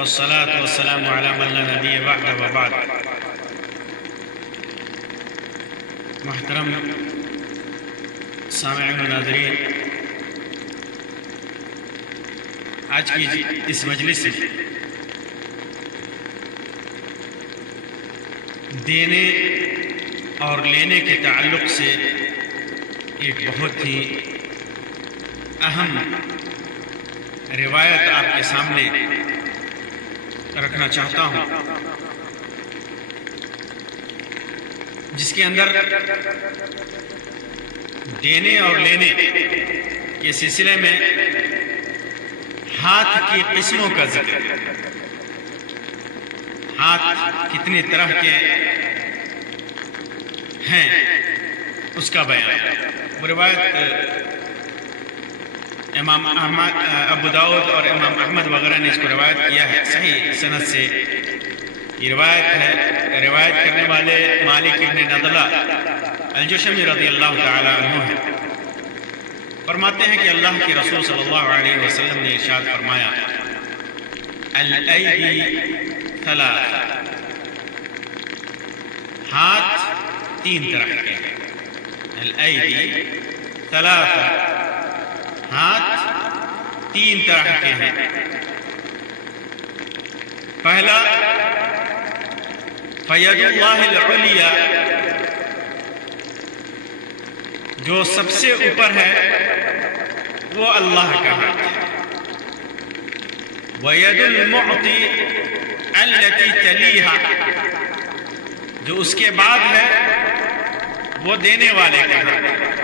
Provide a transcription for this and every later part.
والصلاة والسلام على من لا نبی بعدہ وبعد۔ محترم سامعین و ناظرین، آج کی اس مجلس میں دینے اور لینے کے تعلق سے ایک بہت ہی اہم روایت آپ کے سامنے رکھنا چاہتا ہوں، جس کے اندر دینے اور لینے کے سلسلے میں ہاتھ کی قسموں کا ذکر ہے۔ ہاتھ کتنی طرح کے ہیں اس کا بیان ہے۔ وہ روایت امام احمد ابو داؤد اور امام احمد وغیرہ نے اس کو روایت کیا ہے صحیح سند سے۔ یہ روایت ہے، روایت کرنے والے مالک ابن نضلہ الجشمی رضی اللہ تعالی عنہ ہے۔ فرماتے ہیں کہ اللہ کے رسول صلی اللہ علیہ وسلم نے ارشاد فرمایا، الایدی ثلاث، ہاتھ تین طرح کے ہیں۔ الایدی ثلاث، ہاتھ تین طرح کے ہیں۔ پہلا فید اللہ العلیٰ، جو سب سے اوپر ہے وہ اللہ کا ہاتھ ہے۔ وید المعطی التی تلیہا، جو اس کے بعد ہے وہ دینے والے کا ہاتھ ہے۔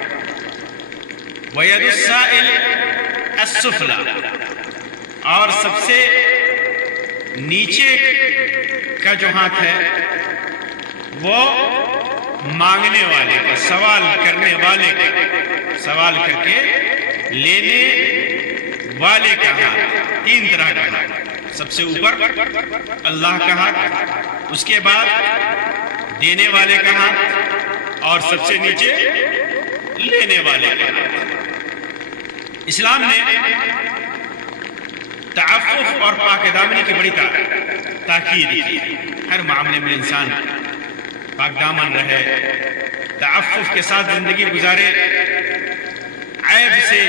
وید السائل السفلی، اور سب سے نیچے کا جو ہاتھ ہے وہ مانگنے والے کا، سوال کرنے والے کا، سوال کر کے لینے والے کا ہاتھ۔ تین طرح کا ہاتھ، سب سے اوپر اللہ کا ہاتھ، اس کے بعد دینے والے کا ہاتھ، اور سب سے نیچے لینے والے کا ہاتھ۔ اسلام نے تعفف اور پاک دامنی کی بڑی تاکید کی۔ ہر معاملے میں انسان پاک دامن رہے، تعفف کے ساتھ زندگی گزارے، عیب سے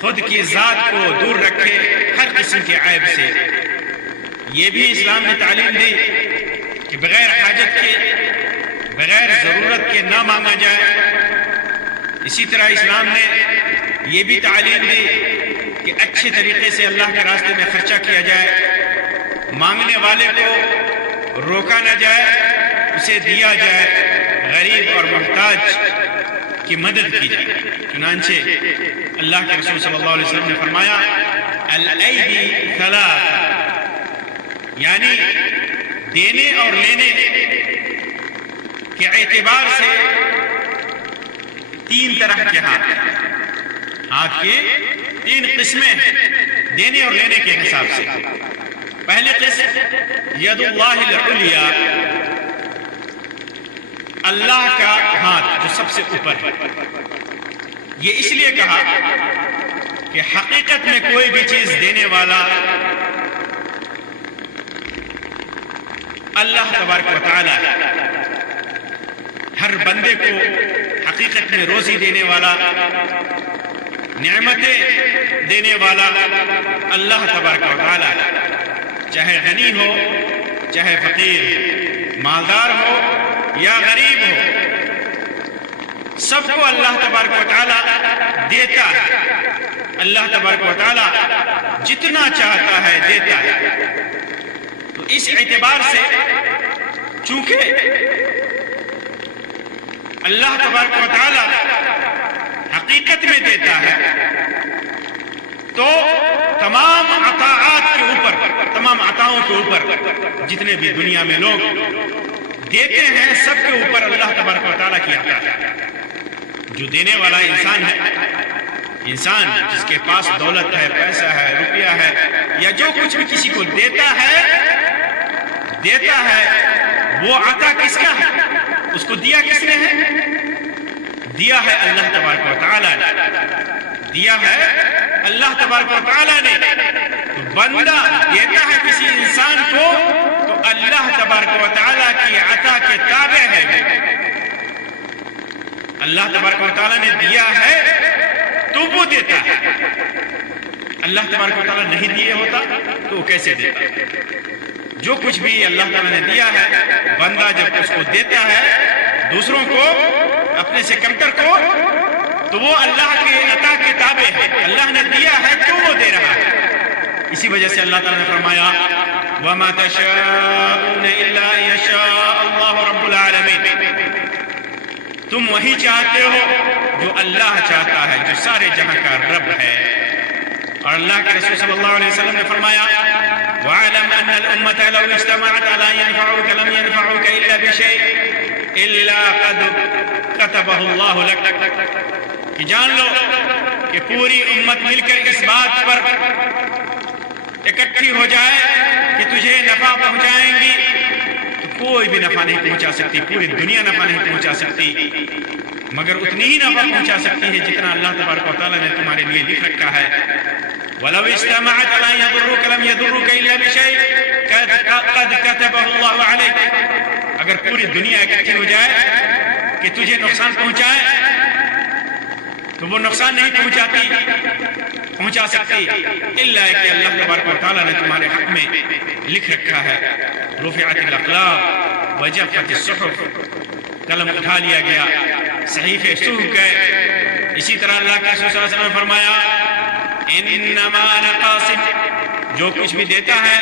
خود کی ذات کو دور رکھے، ہر قسم کے عیب سے۔ یہ بھی اسلام نے تعلیم دی کہ بغیر حاجت کے، بغیر ضرورت کے نہ مانگا جائے۔ اسی طرح اسلام نے یہ بھی تعلیم دی کہ اچھے طریقے سے اللہ کے راستے میں خرچہ کیا جائے، مانگنے والے کو روکا نہ جائے، اسے دیا جائے، غریب اور محتاج کی مدد کی جائے۔ چنانچہ اللہ کے رسول صلی اللہ علیہ وسلم نے فرمایا، الایدی ثلاث، یعنی دینے اور لینے کے اعتبار سے تین طرح کے ہاتھ ہیں۔ ہاتھ کی تین قسمیں ہیں دینے اور لینے کے حساب سے۔ پہلی قسم ید اللہ العلیٰ، اللہ کا ہاتھ جو سب سے اوپر ہے۔ یہ اس لیے کہا کہ حقیقت میں کوئی بھی چیز دینے والا اللہ تبارک و تعالی ہے۔ ہر بندے کو حقیقت میں روزی دینے والا، نعمتیں دینے والا اللہ تبارک و تعالی ہے۔ چاہے غنی ہو، چاہے فقیر، مالدار ہو یا غریب ہو، سب کو اللہ تبارک و تعالی دیتا ہے۔ اللہ تبارک و تعالی جتنا چاہتا ہے دیتا ہے۔ تو اس اعتبار سے چونکہ اللہ تبارک و تعالی حقیقت میں دیتا ہے، تو تمام عطاءات کے اوپر، تمام عطاؤں کے اوپر جتنے بھی دنیا میں لوگ دیتے ہیں، سب کے اوپر اللہ تبارک و تعالیٰ کی عطا ہے۔ جو دینے والا انسان ہے، انسان جس کے پاس دولت ہے، پیسہ ہے، روپیہ ہے، یا جو کچھ بھی کسی کو دیتا ہے وہ عطا کس کا ہے؟ اس کو دیا کس نے ہے؟ دیا ہے اللہ تبارک و تعالیٰ نے، دیا ہے اللہ تبارک و تعالیٰ نے۔ تو بندہ دیتا ہے کسی انسان کو تو اللہ تبارک و تعالیٰ کی عطا کے تابع ہے. اللہ تبارک و تعالیٰ نے دیا ہے تو وہ دیتا ہے. اللہ تبارک و تعالیٰ نہیں دیے ہوتا تو وہ کیسے دیتا؟ جو کچھ بھی اللہ تعالیٰ نے دیا ہے بندہ جب اس کو دیتا ہے دوسروں کو، اپنے سے کمتر کو، تو وہ اللہ کے عطا کے تابع ہے. اللہ نے دیا ہے تو وہ دے رہا ہے. اسی وجہ سے اللہ تعالیٰ نے فرمایا وَمَا تَشَاءُونَ إِلَّا أَن يَشَاءَ اللَّهُ رَبُّ الْعَالَمِينَ. تم وہی چاہتے ہو جو اللہ چاہتا ہے، جو سارے جہاں کا رب ہے. اور اللہ کے رسول صلی اللہ علیہ وسلم نے فرمایا وَاعْلَمْ أَنَّ الْأُمَّةَ لَوْ اجْتَمَعَتْ عَلَىٰ أَن يَنفَعُوكَ لَمْ يَنفَعُوكَ إِلَّا بِشَيْءٍ إِلَّا قَدْ كَتَبَهُ اللَّهُ لَكَ. کہ جان لو کہ پوری امت مل کر اس بات پر اکٹھی ہو جائے کہ تجھے نفع پہنچائیں گی تو کوئی بھی نفع نہیں پہنچا سکتی، پوری دنیا نفع نہیں پہنچا سکتی، مگر اتنی ہی نفع پہنچا سکتی ہے جتنا اللہ تبارک و تعالیٰ نے تمہارے لیے لکھ رکھا ہے. وَلَوْ اجْتَمَعَتْ عَلَىٰ أَن يَضُرُّوكَ لَمْ يَضُرُّوكَ إِلَّا بِشَيْءٍ قَدْ كَتَبَهُ اللَّهُ عَلَيْكَ. اگر پوری دنیا اکٹھی ہو جائے کہ تجھے نقصان پہنچائے تو وہ نقصان نہیں پہنچا سکتی الا کہ اللہ تبارک و تعالیٰ نے تمہارے حق میں لکھ رکھا ہے. رفعت الاقلام وجفت الصحف. قلم اٹھا لیا گیا، صحیفے سوکھ گئے. اسی طرح اللہ کے رسول صلی اللہ علیہ وسلم نے فرمایا انما انا قاسم. جو کچھ بھی دیتا ہے،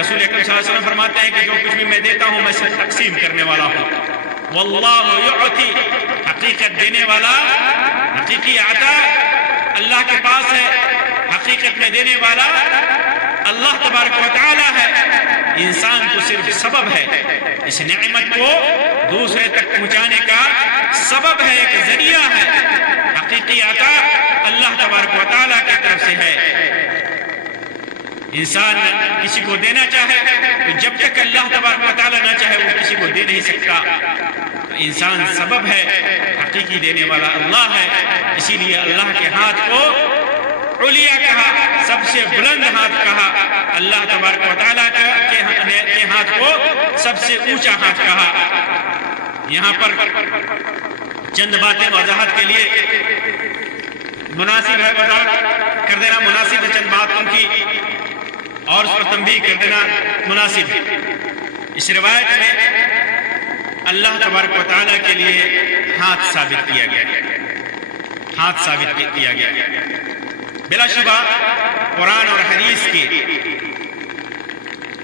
رسول اکرم صلی اللہ علیہ وسلم فرماتے ہیں کہ جو کچھ بھی میں دیتا ہوں میں صرف تقسیم کرنے والا ہوں. واللہ یعطی. حقیقت دینے والا، حقیقی عطا اللہ کے پاس ہے. حقیقت میں دینے والا اللہ تبارک و تعالی ہے. انسان تو صرف سبب ہے، اس نعمت کو دوسرے تک پہنچانے کا سبب ہے، ایک ذریعہ ہے. حقیقی عطا اللہ تبارک و تعالی کی طرف سے ہے. انسان کسی کو دینا چاہے تو جب تک اللہ تبارک و تعالی نہ چاہے وہ کسی کو دے نہیں سکتا. انسان سبب ہے، حقیقی دینے والا اللہ ہے. اسی لیے اللہ کے ہاتھ کو علیہ کہا، سب سے بلند ہاتھ کہا. اللہ تبارک و تعالیٰ کے ہاتھ کو سب سے اونچا ہاتھ کہا. یہاں پر چند باتیں وضاحت کے لیے مناسب ہے، وضاحت کر دینا مناسب ہے. چند باتوں کی اور اس پر تنبیہ کر دینا مناسب ہے. اس روایت میں اللہ تبارک و تعالیٰ کے لیے ہاتھ ثابت کیا گیا، ہاتھ ثابت کیا گیا. بلا شبہ قرآن اور حدیث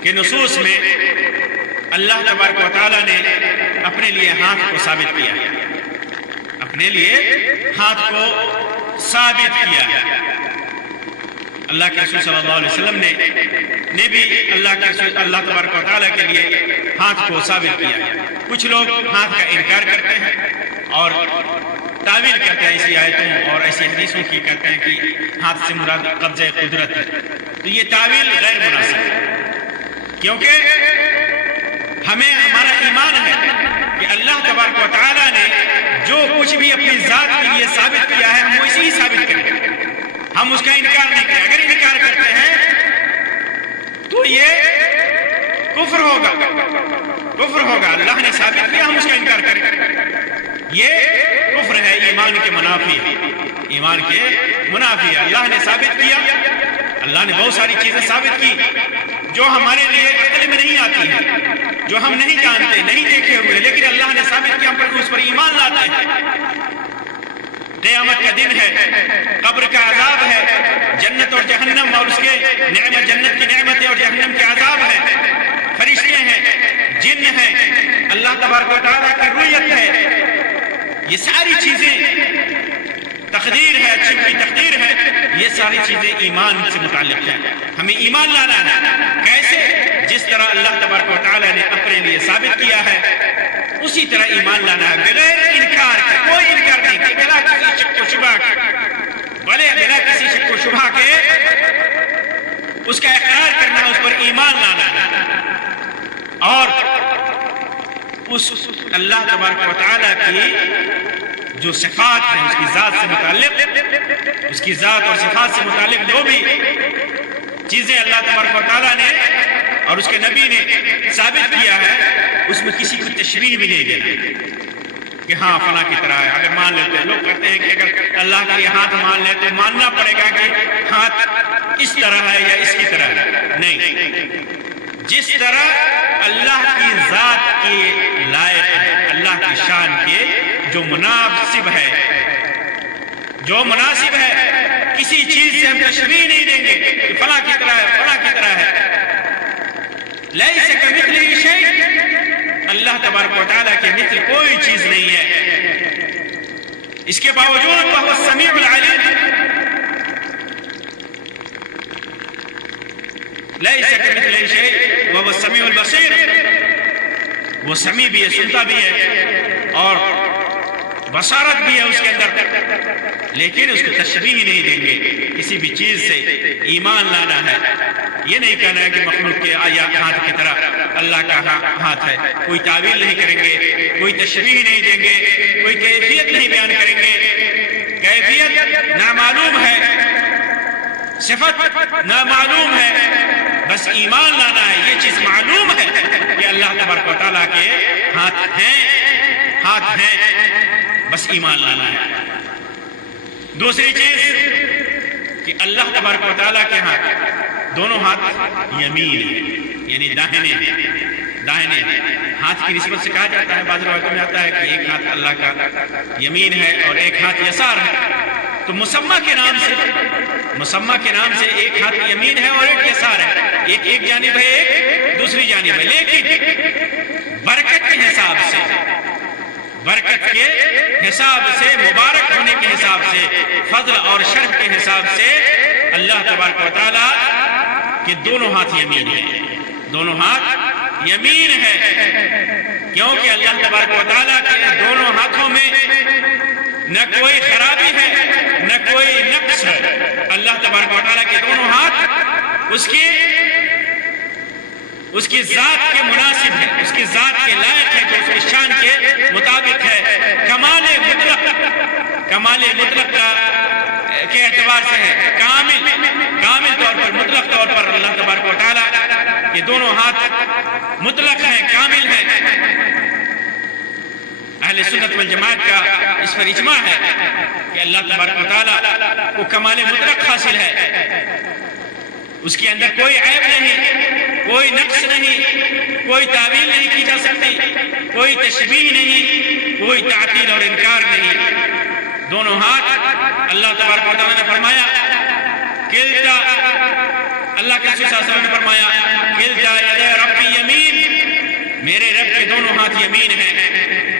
کے نصوص میں اللہ تبارک و تعالیٰ نے اپنے لیے ہاتھ کو ثابت کیا، اپنے لیے ہاتھ کو ثابت کیا. اللہ کے رسول صلی اللہ علیہ وسلم نے بھی اللہ تبارک و تعالیٰ کے لیے ہاتھ کو ثابت کیا. کچھ لوگ ہاتھ کا انکار کرتے ہیں اور تعویل کرتے ہیں ایسی آیتوں اور ایسی حدیثوں کی، کرتے ہیں کہ ہاتھ سے مراد قبضہ قدرت ہے. تو یہ تعویل غیر مناسب ہے، کیونکہ ہمیں ہمارا ایمان ہے کہ اللہ تبارک و تعالیٰ نے جو کچھ بھی اپنی ذات کے لیے ثابت کیا ہے ہم وہ اسی ہی ثابت کریں. ہم اس کا انکار نہیں کریں. اگر انکار کرتے ہیں تو یہ کفر ہوگا، کفر ہوگا. اللہ نے ثابت کیا، ہم اس کا انکار کریں، یہ کفر ہے، ایمان کے منافی ہے، ایمان کے منافی ہے. اللہ نے ثابت کیا، اللہ نے بہت ساری چیزیں ثابت کی جو ہمارے لیے عقل میں نہیں آتی ہیں، جو ہم نہیں جانتے، نہیں دیکھے ہوئے، لیکن اللہ نے ثابت کیا، ہم پر اس پر ایمان لاتے ہیں. قیامت کا دن ہے، قبر کا عذاب ہے، جنت اور جہنم اور اس کے نعمت، جنت کی نعمتیں اور جہنم کے عذاب ہے، فرشتے ہیں، جن ہیں، اللہ تبارک و تعالیٰ کی رؤیت ہے. یہ ساری چیزیں تقدیر ہے، اچھی کی تقدیر ہے. یہ ساری چیزیں ایمان سے متعلق ہیں. ہمیں ایمان لانا ہے. کیسے؟ جس طرح اللہ تبارک و تعالیٰ نے اپنے لیے ثابت کیا ہے اسی طرح ایمان لانا ہے، بغیر انکار کے. کوئی انکار نہیں کہ بلا کسی شک و شبہ کے، بلا کسی شک و شبہ کے اس کا اقرار کرنا، اس پر ایمان لانا ہے. اور اس اللہ تبارک و تعالیٰ کی جو صفات ہیں اس کی ذات سے متعلق، اس کی ذات اور صفات سے متعلق جو بھی چیزیں اللہ تبارک و تعالیٰ نے اور اس کے نبی نے ثابت کیا ہے، اس میں کسی کو تشریح بھی نہیں دینا کہ ہاں فلاں کی طرح ہے۔ اگر مان لیتے ہیں، لوگ کہتے ہیں کہ اگر اللہ کے لیے ہاتھ مان لے تو ماننا پڑے گا کہ ہاتھ اس طرح ہے یا اس کی طرح ہے، نہیں، جس طرح اللہ کی ذات کے لائق ہے، اللہ کی شان کے جو مناسب ہے، جو مناسب ہے، کسی چیز سے ہم تشبیہ نہیں دیں گے کہ فلاں کی طرح ہے، فلاں کی طرح ہے۔ لیس کمثلہ شیء، اللہ تبارک و تعالیٰ کے مثل کوئی چیز نہیں ہے، اس کے باوجود وہ السمیع العلیم، لیس کمثلہ شیء وهو السمیع البصیر، وہ سمیع بھی ہے، سنتا بھی ہے اور بصارت بھی ہے اس کے اندر، لیکن اس کو تشبیہ نہیں دیں گے۔ کسی بھی چیز سے ایمان لانا ہے، یہ نہیں کہنا ہے کہ مخلوق کے ہاتھ کی طرح اللہ کا ہاتھ ہے، کوئی تعویل نہیں کریں گے، کوئی تشبیہ نہیں دیں گے، کوئی کیفیت نہیں بیان کریں گے، کیفیت نامعلوم ہے، صفت نامعلوم ہے، بس ایمان لانا ہے، یہ چیز معلوم ہے کہ اللہ تبارک و تعالیٰ کے ہاتھ ہیں، بس ایمان لانا ہے۔ دوسری چیز کہ اللہ تبارک و تعالیٰ کے ہاتھ، دونوں ہاتھ یمین ہیں، یعنی داہنے ہاتھ کی نسبت سے کہا جاتا ہے، بعض روایتوں میں آتا ہے کہ ایک ہاتھ اللہ کا یمین ہے اور ایک ہاتھ یسار ہے، تو مسمہ کے نام سے ایک ہاتھ یمین ہے اور ایک یسار ہے، ایک جانب ہے، ایک دوسری جانب ہے، لیکن برکت کے حساب سے، مبارک ہونے کے حساب سے، فضل اور شرف کے حساب سے اللہ تبارک و تعالیٰ کے دونوں ہاتھ یمین ہیں، دونوں ہاتھ یمین ہے، کیونکہ اللہ تبارک و تعالیٰ کے دونوں ہاتھوں میں نہ کوئی خرابی ہے نہ کوئی نقص ہے۔ اللہ تبارک و تعالیٰ کے دونوں ہاتھ اس کی ذات کے مناسب ہے، اس کی ذات کے لائق ہے، جو اس کی شان کے مطابق ہے، کمال مطلق کے اعتبار سے ہے، کامل طور پر، مطلق طور پر اللہ تبارک و تعالیٰ یہ دونوں ہاتھ مطلق ہیں، کامل ہیں۔ اہل سنت والجماعت کا اس پر اجماع ہے کہ اللہ تبارک و تعالیٰ کو کمال مطلق حاصل ہے، اس کے اندر کوئی عیب نہیں، کوئی نقص نہیں، کوئی تعویل نہیں کی جا سکتی، کوئی تشبیہ نہیں، کوئی تعطیل اور انکار نہیں۔ دونوں ہاتھ اللہ تبارک و تعالیٰ نے فرمایا، اللہ کے رسول صلی اللہ علیہ وسلم نے فرمایا، کلتا یدی ربی یمین، میرے رب کے دونوں ہاتھ یمین ہیں،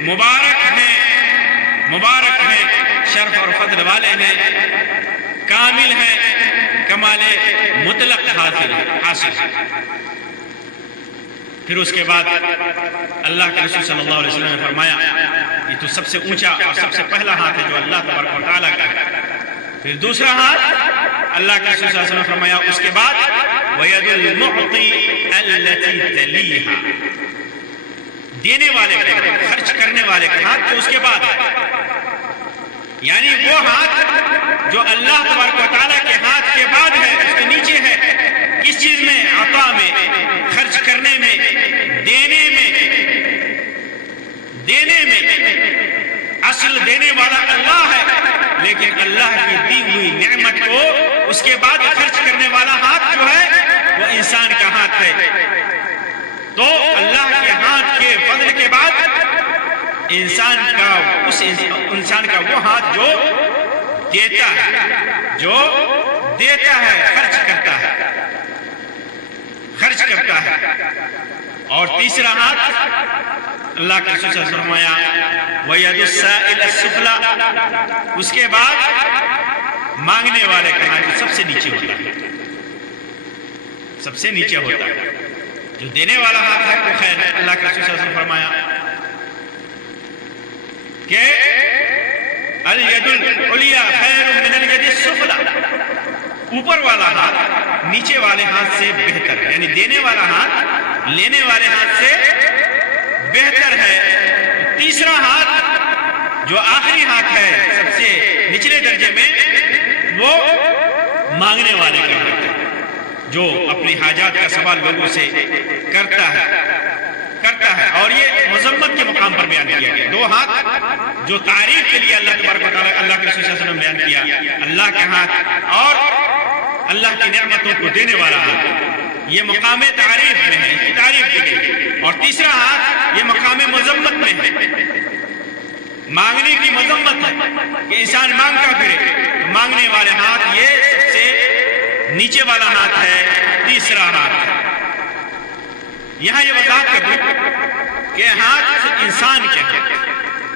مبارک ہیں، شرف اور فضل والے ہیں، کامل ہیں، کمال مطلق حاصل ہے۔ پھر اس کے بعد اللہ کے رسول صلی اللہ علیہ وسلم نے فرمایا، یہ تو سب سے اونچا اور سب سے پہلا ہاتھ ہے جو اللہ تبارک و تعالیٰ کا ہے۔ پھر دوسرا ہاتھ اللہ کے رسول صلی اللہ علیہ وسلم نے فرمایا، اس کے بعد وَيَدُ الْمُعْطِي الَّتِي تَلِيهَا، دینے والے کا، خرچ کرنے والے کا ہاتھ جو اس کے بعد ہے، یعنی وہ ہاتھ جو اللہ تبارک و تعالیٰ کے ہاتھ کے بعد ہے، اس کے نیچے ہے، کس چیز میں؟ عطا میں، خرچ کرنے میں، دینے میں۔ اصل دینے والا اللہ ہے، لیکن اللہ کی دی ہوئی نعمت کو اس کے بعد خرچ کرنے والا ہاتھ جو ہے وہ انسان کا ہاتھ ہے۔ تو اللہ کے ہاتھ کے فضل کے بعد انسان کا وہ ہاتھ جو دیتا ہے، خرچ کرتا ہے۔ اور تیسرا ہاتھ اللہ کے رسول صلی اللہ علیہ وسلم نے فرمایا وَيَدُ السَّائِلَ السُّفْلَى، اس کے بعد مانگنے والے کا ہاتھ جو سب سے نیچے ہوتا ہے، جو دینے والا ہاتھ ہے وہ خیر ہے۔ اللہ کے رسول صلی اللہ علیہ وسلم نے فرمایا کہ الید العلیٰ خیر من الید السفلی، اوپر والا ہاتھ نیچے والے ہاتھ سے بہتر ہے، یعنی دینے والا ہاتھ لینے والے ہاتھ سے بہتر ہے۔ تیسرا ہاتھ جو آخری ہاتھ ہے سب سے نچلے درجے میں، وہ مانگنے والے کا ہاتھ ہے، جو اپنی حاجات کا سوال لوگوں سے کرتا ہے اور یہ مذمت کے مقام پر بیان کیا گیا. دو ہاتھ جو تعریف کے لیے اللہ تبارک و تعالیٰ اللہ کے رسول صلی اللہ علیہ وسلم نے بیان کیا, اللہ کے ہاتھ اور اللہ کی نعمتوں کو دینے والا ہاتھ, یہ مقام تعریف میں ہے, یہ تعریف کی گئی. اور تیسرا ہاتھ یہ مقام مذمت میں ہے, مانگنے کی مذمت ہے کہ انسان مانگتا پھرے. مانگنے والے ہاتھ یہ سب سے نیچے والا ہاتھ ہے, تیسرا ہاتھ ہے. یہاں یہ وضاحت کر دوں کہ ہاتھ انسان کیا ہے.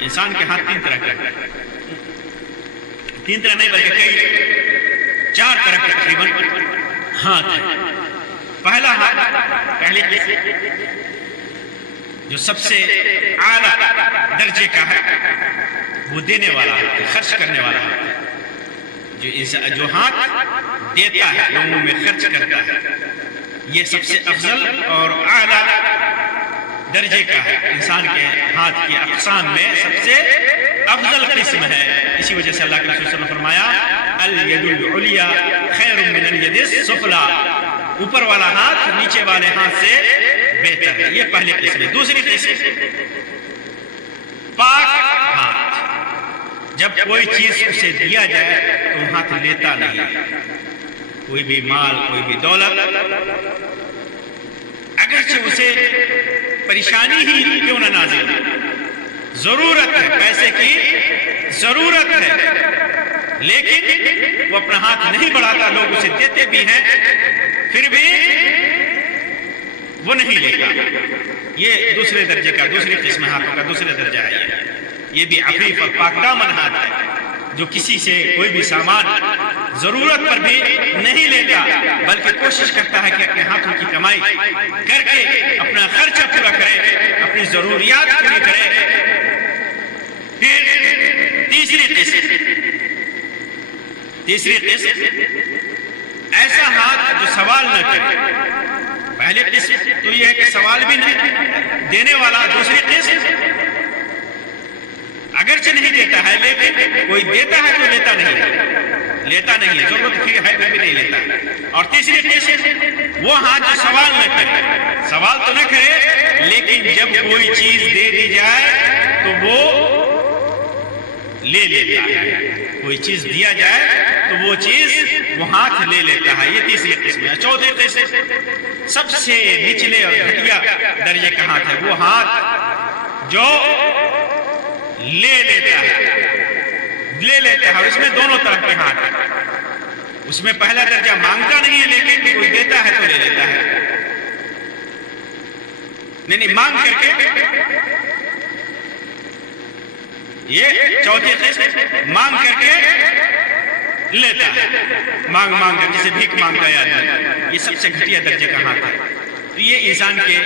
انسان کے ہاتھ تین طرح کے ہیں, تین طرح نہیں بلکہ کئی 4 طرح کے تقریباً ہاتھ ہیں. پہلا ہاتھ, پہلی قسم جو سب سے اعلیٰ درجے کا ہے وہ دینے والا ہے, خرچ کرنے والا ہے. جو ہاتھ دیتا ہے, لوگوں میں خرچ کرتا ہے, یہ سب سے افضل اور اعلیٰ درجے کا ہے. انسان کے ہاتھ کی اقسام میں سب سے افضل قسم ہے. اسی وجہ سے اللہ کے رسول صلی اللہ علیہ وسلم نے فرمایا الید العلیٰ خیر من الید السفلیٰ, اوپر والا ہاتھ نیچے والے ہاتھ سے بہتر ہے. یہ پہلی قسم ہے. دوسری قسم پاک ہاتھ, جب کوئی چیز اسے دیا جائے تو ہاتھ لیتا نہیں ہے. کوئی بھی مال, کوئی بھی دولت, اگرچہ اسے پریشانی ہی کیوں نہ نازل ہو, ضرورت ہے, پیسے کی ضرورت ہے, لیکن وہ اپنا ہاتھ نہیں بڑھاتا. لوگ اسے دیتے بھی ہیں پھر بھی وہ نہیں لیتا. یہ دوسرے درجے کا, دوسری قسم ہاتھوں کا دوسرا درجہ ہے. یہ بھی عفیف اور پاک دامن ہاتھ ہے جو کسی سے کوئی بھی سامان ضرورت پر بھی نہیں لیتا, بلکہ کوشش کرتا ہے کہ اپنے ہاتھوں کی کمائی کر کے اپنا خرچہ پورا کرے, اپنی ضروریات پوری کرے. پھر تیسری قسم ایسا ہاتھ جو سوال نہ کرے. پہلی قسم تو یہ ہے کہ سوال بھی نہیں دینے والا. دوسری قسم اگرچہ نہیں دیتا ہے لیکن کوئی دیتا ہے تو لیتا نہیں ہے, ضرورت پھر ہے پھر بھی نہیں لیتا. اور تیسری قسم وہ ہاتھ جو سوال نہ کرے, سوال تو نہ کرے لیکن جب کوئی چیز دے دی جائے تو وہ لے لیتا ہے. کوئی چیز دیا جائے تو وہ چیز وہ ہاتھ لے لیتا ہے. یہ تیسری قسم ہے. چوتھی قسم سب سے نچلے اور گھٹیا درجے کا ہاتھ ہے, وہ ہاتھ جو لے لیتا ہے. اس میں دونوں طرف کے ہاتھ ہیں. اس میں پہلا درجہ مانگتا نہیں ہے لیکن کوئی دیتا ہے تو لے لیتا ہے. نہیں مانگ کر کے, یہ چوتھی قسم مانگ کر کے لیتا ہے. مانگ کر جسے بھیک مانگتا ہے آدمی, یہ سب سے گھٹیا درجے کا ہاتھ ہے. تو یہ انسان کے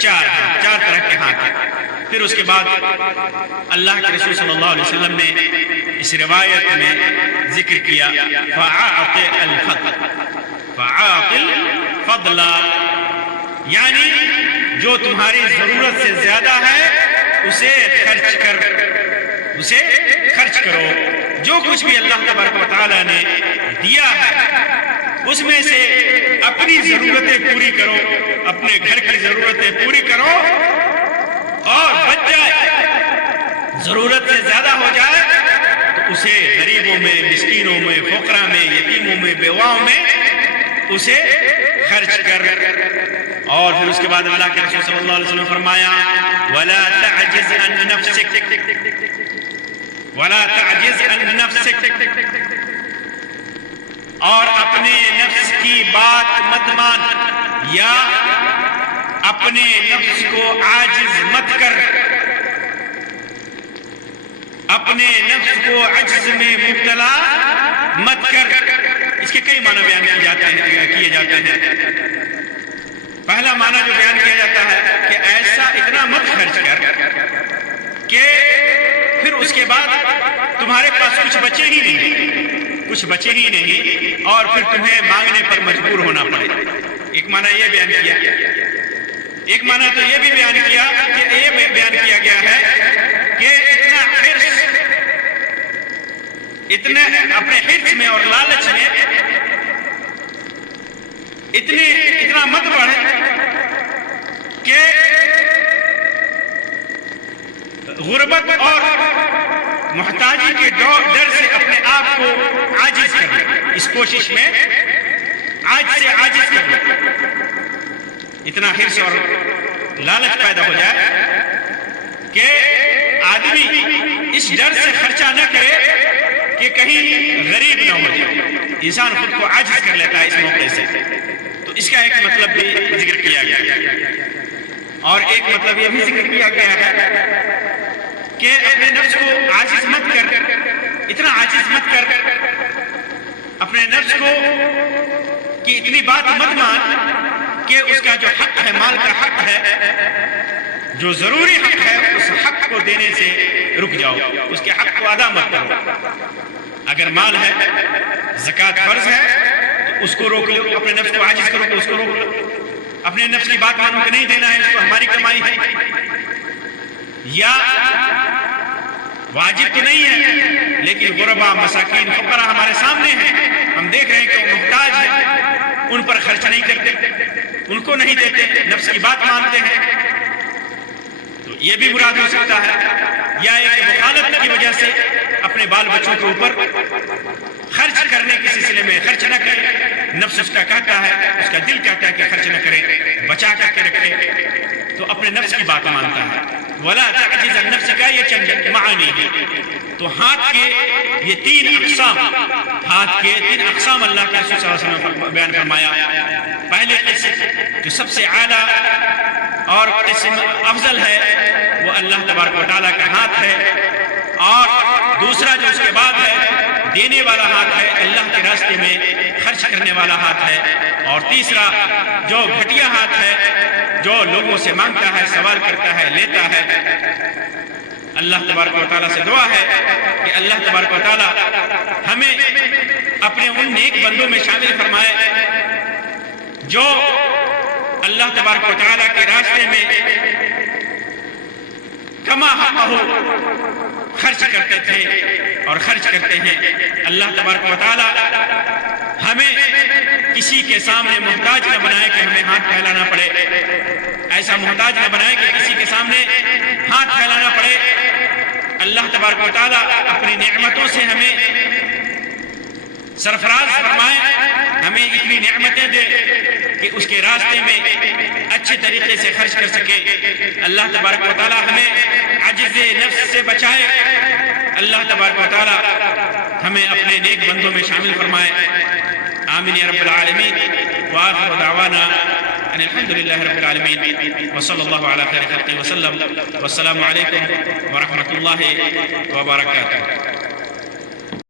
4 طرح کے ہاتھ ہیں. پھر اس کے بعد اللہ کے رسول صلی اللہ علیہ وسلم نے اس روایت میں ذکر کیا فَعَاطِ الْفَضْلَ, یعنی جو تمہاری ضرورت سے زیادہ ہے اسے خرچ کرو. جو کچھ بھی اللہ تبارک و تعالیٰ نے دیا ہے اس میں سے اپنی ضرورتیں پوری کرو, اپنے گھر کی ضرورتیں پوری کرو, اور بچ جائے ضرورت سے زیادہ ہو جائے تو اسے غریبوں میں, مسکینوں میں, فقراء میں, یتیموں میں, بیواؤں میں اسے خرچ کر. اور پھر اس کے بعد اللہ کے رسول صلی اللہ علیہ وسلم نے فرمایا وَلَا تَعْجِزْ عَنْ نَفْسِكَ, اور اپنے نفس کی بات مت مان یا اپنے نفس کو عاجز مت کر, اپنے نفس کو عجز میں مبتلا مت کر. اس کے کئی معنی بیان کیے جاتے ہیں. پہلا معنی جو بیان کیا جاتا ہے کہ ایسا اتنا مت خرچ کر کہ پھر اس کے بعد تمہارے پاس کچھ بچے ہی نہیں اور پھر تمہیں مانگنے پر مجبور ہونا پڑے. ایک معنی یہ بیان کیا. ایک معنی تو یہ بھی بیان کیا کہ یہ بیان کیا گیا ہے کہ اتنا اپنے حرص میں اور لالچ میں اتنا مت بڑھ کہ غربت اور محتاجی کے ڈر سے اپنے آپ کو عاجز کر لے، اس کوشش میں عاجز سے عاجز کر لے، اتنا حرص اور لالچ پیدا ہو جائے کہ آدمی اس ڈر سے خرچہ نہ کرے کہ کہیں غریب نہ ہو جائے، انسان خود کو عاجز کر لیتا ہے اس موقع سے۔ تو اس کا ایک مطلب بھی ذکر کیا گیا اور ایک مطلب یہ بھی ذکر کیا گیا ہے کہ اپنے نفس کو عاجز مت کر، اتنا عاجز مت کر، اپنے نفس کو کہ اتنی بات مت مان کہ اس کا جو حق ہے، مال کا حق ہے، جو ضروری حق ہے، اس حق کو دینے سے رک جاؤ، اس کے حق کو ادا مت کرو۔ اگر مال ہے، زکوٰۃ فرض ہے تو اس کو روک لو، اپنے نفس کو عاجز کرو کہ اس کو روک لو، اپنے نفس کی بات مانو کہ نہیں دینا ہے، اس کو ہماری کمائی ہے، یا واجب تو نہیں ہے لیکن غربا، مساکین، فقراء ہمارے سامنے ہیں، ہم دیکھ رہے ہیں کہ وہ محتاج ہیں، ان پر خرچ نہیں کرتے، ان کو نہیں دیتے، نفس کی بات مانتے ہیں، تو یہ بھی مراد ہو سکتا ہے۔ یا ایک مخالفت کی وجہ سے اپنے بال بچوں کے اوپر خرچ کرنے کے سلسلے میں خرچ نہ کرے، نفس اس کا کہتا ہے، اس کا دل کہتا ہے کہ خرچ نہ کرے، بچا کر کے رکھے، تو اپنے نفس کی بات مانتا ہے۔ وَلَا تَعْجِزَ النَّفْسِ کا یہ چند معانی ہے۔ تو ہاتھ کے یہ تین اقسام، ہاتھ کے تین اقسام اللہ کے رسول صلی اللہ علیہ وسلم بیان فرمایا۔ پہلے قسم جو سب سے اعلیٰ اور قسم افضل ہے وہ اللہ تبارک و تعالیٰ کا ہاتھ ہے، اور دوسرا جو اس کے بعد ہے دینے والا ہاتھ ہے، اللہ کے راستے میں خرچ کرنے والا ہاتھ ہے، اور تیسرا جو گھٹیا ہاتھ ہے، جو لوگوں سے مانگتا ہے، سوال کرتا ہے، لیتا ہے۔ اللہ تبارک و تعالیٰ سے دعا ہے کہ اللہ تبارک و تعالیٰ ہمیں اپنے ان نیک بندوں میں شامل فرمائے جو اللہ تبارک و تعالیٰ کے راستے میں کما حقہ خرچ کرتے تھے اور خرچ کرتے ہیں۔ اللہ تبارک و تعالیٰ ہمیں کسی کے سامنے محتاج نہ بنائے کہ ہمیں ہاتھ پھیلانا پڑے، ایسا محتاج نہ بنائے کہ کسی کے سامنے ہاتھ پھیلانا پڑے۔ اللہ تبارک و تعالیٰ اپنی نعمتوں سے ہمیں سرفراز فرمائے، ہمیں اتنی نعمتیں دے کہ اس کے راستے میں اچھے طریقے سے خرچ کر سکے۔ اللہ تبارک و تعالیٰ ہمیں عجز نفس سے بچائے۔ اللہ تبارک و تعالیٰ ہمیں اپنے نیک بندوں میں شامل فرمائے۔ آمین یا رب العالمین۔ وآخر دعوانا ان الحمد للہ رب العالمین، وصلی اللہ علی خیر خلقہ وسلم، والسلام علیکم ورحمۃ اللہ وبرکاتہ۔